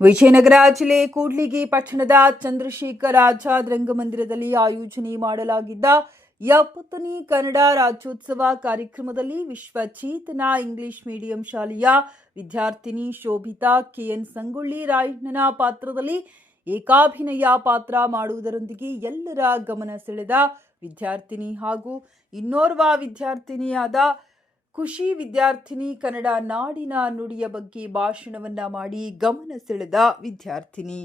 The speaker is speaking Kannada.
ವಿಜಯನಗರ ಜಿಲ್ಲೆ ಕೂಡ್ಲಿಗಿ ಪಟ್ಟಣದ ಚಂದ್ರಶೇಖರ ಆಜಾದ್ ರಂಗಮಂದಿರದಲ್ಲಿ ಆಯೋಜನೆ ಮಾಡಲಾಗಿದ್ದ ಎಪ್ಪತ್ತನೇ ಕನ್ನಡ ರಾಜ್ಯೋತ್ಸವ ಕಾರ್ಯಕ್ರಮದಲ್ಲಿ ವಿಶ್ವ ಚೇತನ ಇಂಗ್ಲಿಷ್ ಮೀಡಿಯಂ ಶಾಲೆಯ ವಿದ್ಯಾರ್ಥಿನಿ ಶೋಭಿತಾ ಕೆಎನ್ ಸಂಗೊಳ್ಳಿ ರಾಯಣ್ಣನ ಪಾತ್ರದಲ್ಲಿ ಏಕಾಭಿನಯ ಪಾತ್ರ ಮಾಡುವುದರೊಂದಿಗೆ ಎಲ್ಲರ ಗಮನ ಸೆಳೆದ ವಿದ್ಯಾರ್ಥಿನಿ ಹಾಗೂ ಇನ್ನೋರ್ವ ವಿದ್ಯಾರ್ಥಿನಿಯಾದ ಖುಷಿ ವಿದ್ಯಾರ್ಥಿನಿ ಕನ್ನಡ ನಾಡಿನ ನುಡಿಯ ಬಗ್ಗೆ ಭಾಷಣವನ್ನ ಮಾಡಿ ಗಮನ ಸೆಳೆದ ವಿದ್ಯಾರ್ಥಿನಿ.